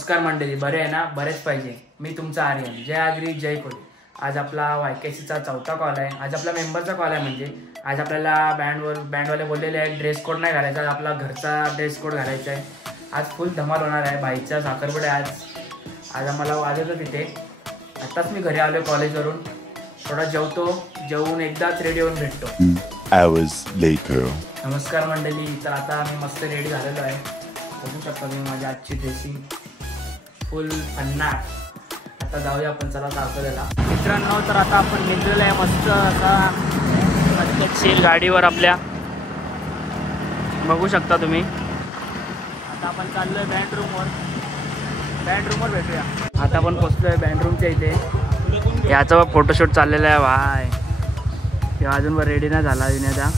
नमस्कार मंडळी, बरे आहे ना? बरेच पाहिजे. मी तुमचा आर्यन. जय आगरी जय कोली. आज आपला YKCचा चौथा कॉल आहे. आज आपला मेंबरचा कॉल आहे. म्हणजे आज आपल्याला बँडवाले बोललेले आहे ड्रेस कोड नाही घालायचा, आपला घरचा ड्रेस कोड घालायचा आहे. आज फुल धमाल होणार आहे. भाईचा साखरपुडा आज आम्हाला वाजवलं तिथे. आत्ताच मी घरी आलो कॉलेजवरून. थोडा जेवून एकदाच रेडी होऊन भेटतो. नमस्कार मंडळी. तर आता मी मस्त रेडी झालेलो आहे. बघू शकता मी माझी आजची ड्रेसिंग फुल भन्नाट. आता जाऊया आपण, चला दाखवलेला मित्रांनो. तर आता आपण निघलेलो आहे मस्त असा गाडीवर आपल्या, बघू शकता तुम्ही. आता आपण चाललोय बँड रूमवर भेटूया. आता आपण पोचलोय बँड रूमच्या इथे. याचा फोटोशूट चाललेला आहे. भाय तेव्हा अजून रेडी नाही झाला विनयदा.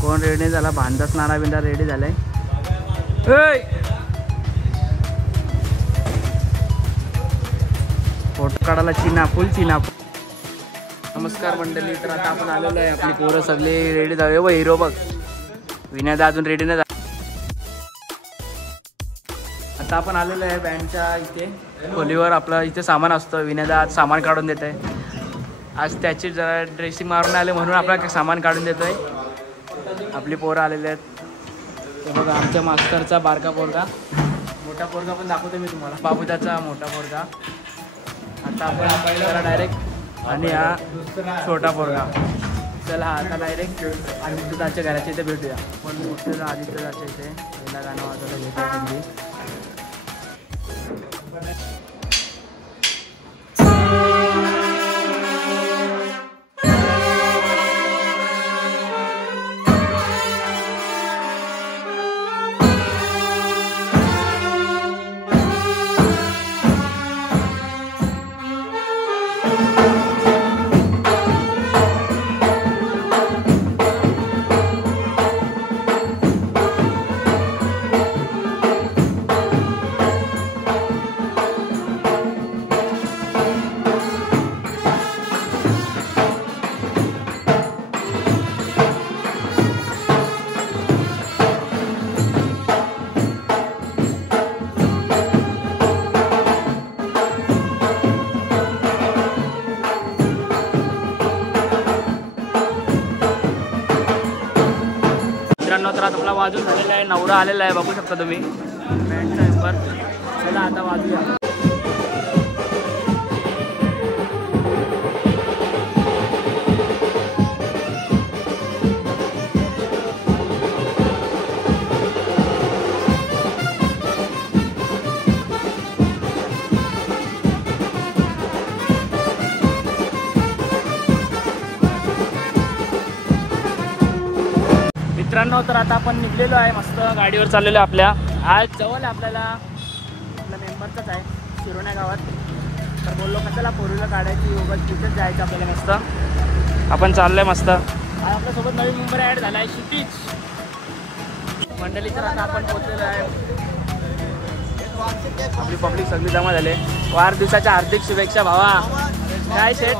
कोण रेडी नाही झाला? भांडाच नाना बिंदा रेडी झालाय. फोटो काढायला फुल चिना. नमस्कार मंडळी. तर आता आपण आलेलो आहे. आपली पोरं सगळे रेडी झाले. व हिरो बघ, विनयदा अजून रेडी नाही झाला. आता आपण आलेलो आहे बँडच्या इथे खोलीवर. आपलं इथे सामान असतं. विनयदा आज सामान काढून देत आहे. आज त्याची जरा ड्रेसिंग मारून आले म्हणून आपल्याला सामान काढून देतोय. आपली पोरं आलेले आहेत. ते बघा आमच्या मास्तरचा बारका पोरगा, मोठा पोरगा पण दाखवतो मी तुम्हाला. बाबूदाचा मोठा पोरगा. आता आपण जरा डायरेक्ट आणि हा छोटा पोरगा. चला आता डायरेक्ट आदित्यदाच्या घराच्या इथे भेटूया. पण मोठं आदित्यदाच्या इथे पहिला गाणं वाजवलं भेटूया. तर आता आपला वाजून झालेला आहे. नवरा आलेला आहे, बघू शकता तुम्ही बँडचा मेंबर. चला आता वाजूया. मित्रांनो, तर आता आपण निघलेलो आहे. मस्त गाडीवर चाललेलो आहे. आपल्या आज जवळ आपल्याला आपल्या मेंबरचाच आहे, शिरोण्या गावात. तर बोललो कशाला फोर व्हीलर काढायची, उगाच तिथेच जायचं आपल्याला. मस्त आपण चाललोय मस्त. आज आपल्यासोबत नवीन मेंबर ॲड झाला आहे, क्षितिज मंडळी. तर आता आपण पोहोचलेलो आहे. आपली पब्लिक सगळी जमा झाले. वाढदिवसाच्या हार्दिक शुभेच्छा भावा. काय शेठ.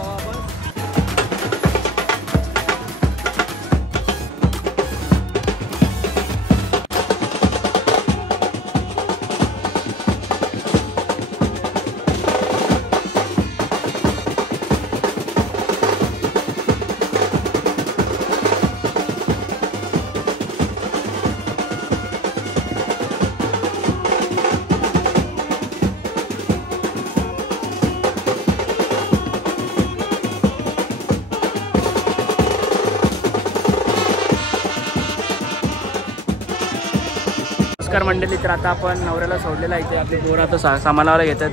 नमस्कार मंडळी. तर आता आपण नवऱ्याला सोडलेला इथे. आपली पोरं आता सामानाला घेतात.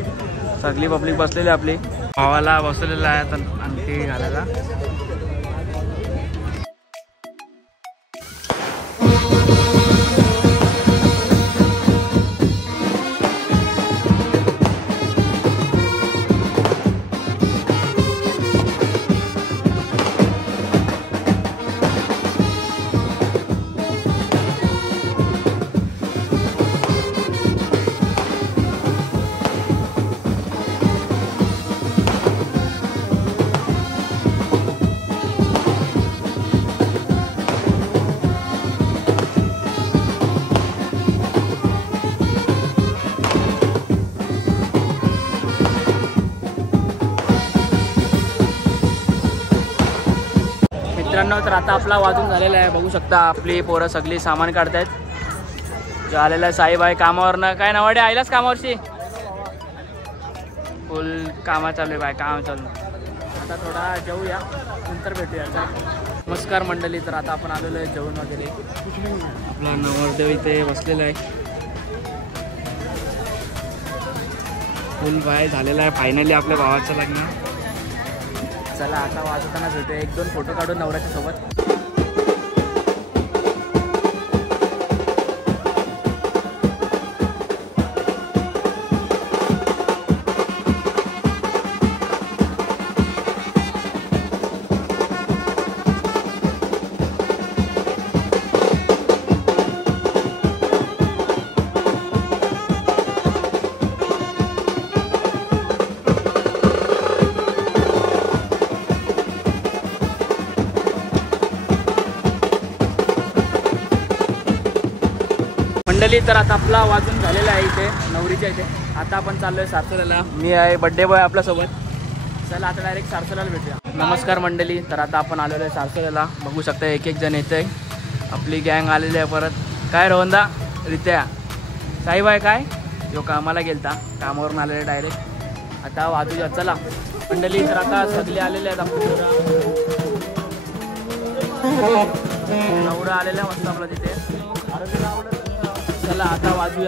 सगळी पब्लिक बसलेली. आपली भावाला बसलेला आहे आता आणखी घालायला. मित्रांनो, तर आता आपला वाजून झालेला आहे. बघू शकता आपली पोरं सगळी सामान काढतायत. जो आलेला आहे साईब आहे कामावरनं. काय नवाडे आईलाच कामावरची फुल कामा चालू आहे बाय, काम चालू. आता थोडा जेवूया, नंतर भेटूया. नमस्कार मंडळी, तर आता आपण आलेलो आहे जेवण वगैरे. आपला नवरदेव इथे बसलेला आहे. फुल बाय झालेला आहे फायनली आपल्या भावाचं लग्न. चला आता वाजवताना भेटूया, 1-2 फोटो काढून नवऱ्याच्या सोबत. मंडळी, तर आता आपला वाजून झालेला आहे इथे नवरीच्या इथे. आता आपण चाललोय सारसोल्याला. मी आहे बड्डे बॉय आपल्यासोबत. चला आता डायरेक्ट सारसोल्याला भेटूया. नमस्कार मंडळी, तर आता आपण आलेलो आहे सारसोल्याला. बघू शकता एक जण येत आहे. आपली गँग आलेली आहे परत. काय रोहंदा रित्या साईब आहे काय जो कामाला गेलता, कामावरून आलेले डायरेक्ट. आता वाजूया चला मंडळी. तर आता सगळे आलेले आहेत. आपल्या नवरा आलेला मस्त आपला तिथे. चला आता वाजूया.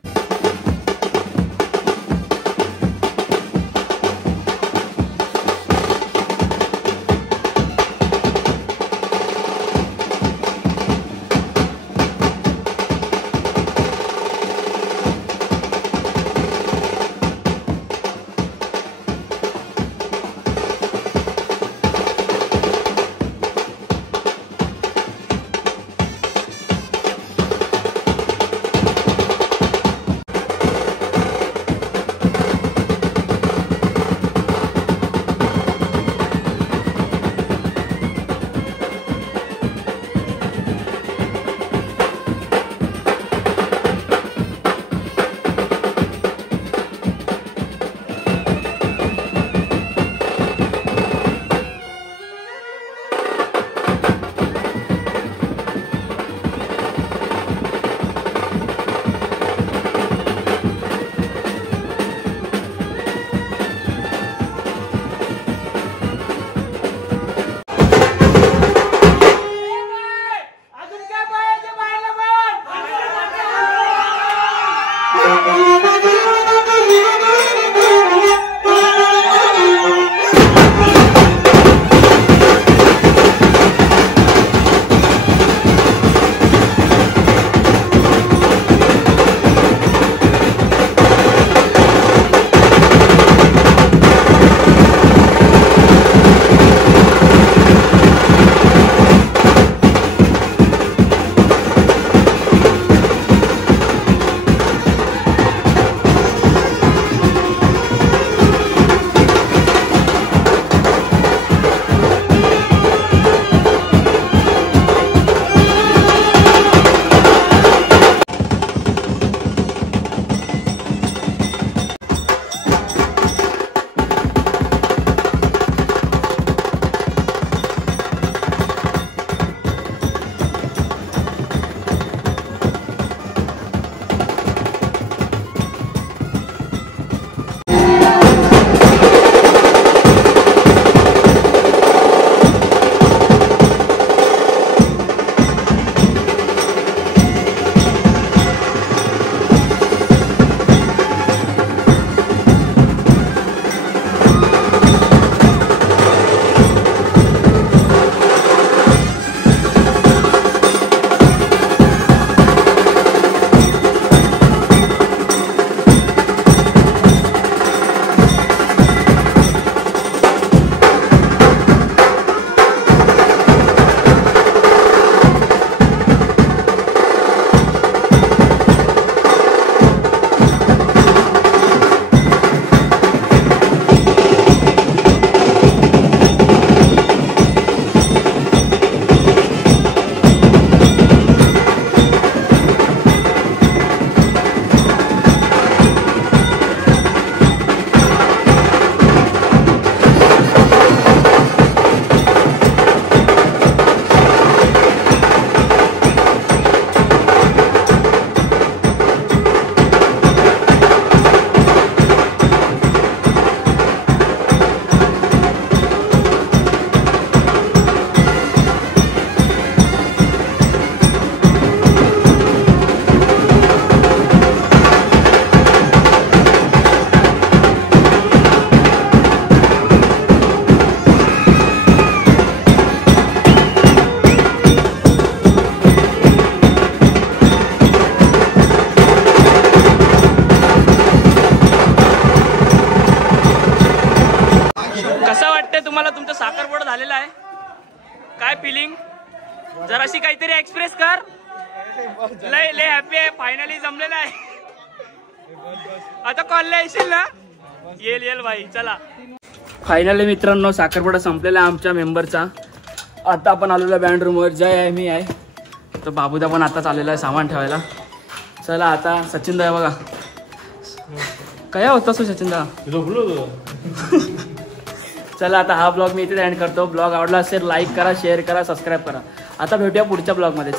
साखरपुडा झालेला आहे. काय फिलिंग जराशी काहीतरी एक्सप्रेस कर. लय लय हॅपी आहे. फायनली जमलेला आहे. आता कॉलला येशील ना. येल भाई. चला फायनली मित्रांनो साखरपुडा संपलेला आहे आमच्या मेंबरचा. आता आपण आलेलो बँड रूमवर. जय आहे मी आहे. तर बाबूदा पण आताच आलेला आहे सामान ठेवायला. चला आता सचिन दा बघा काय होता तू सचिन दा. चला आता हा ब्लॉग मी इथे एंड करतो. ब्लॉग आवडला असेल लाईक करा, शेअर करा, सबस्क्राईब करा. आता भेटूया पुढच्या ब्लॉगमध्ये.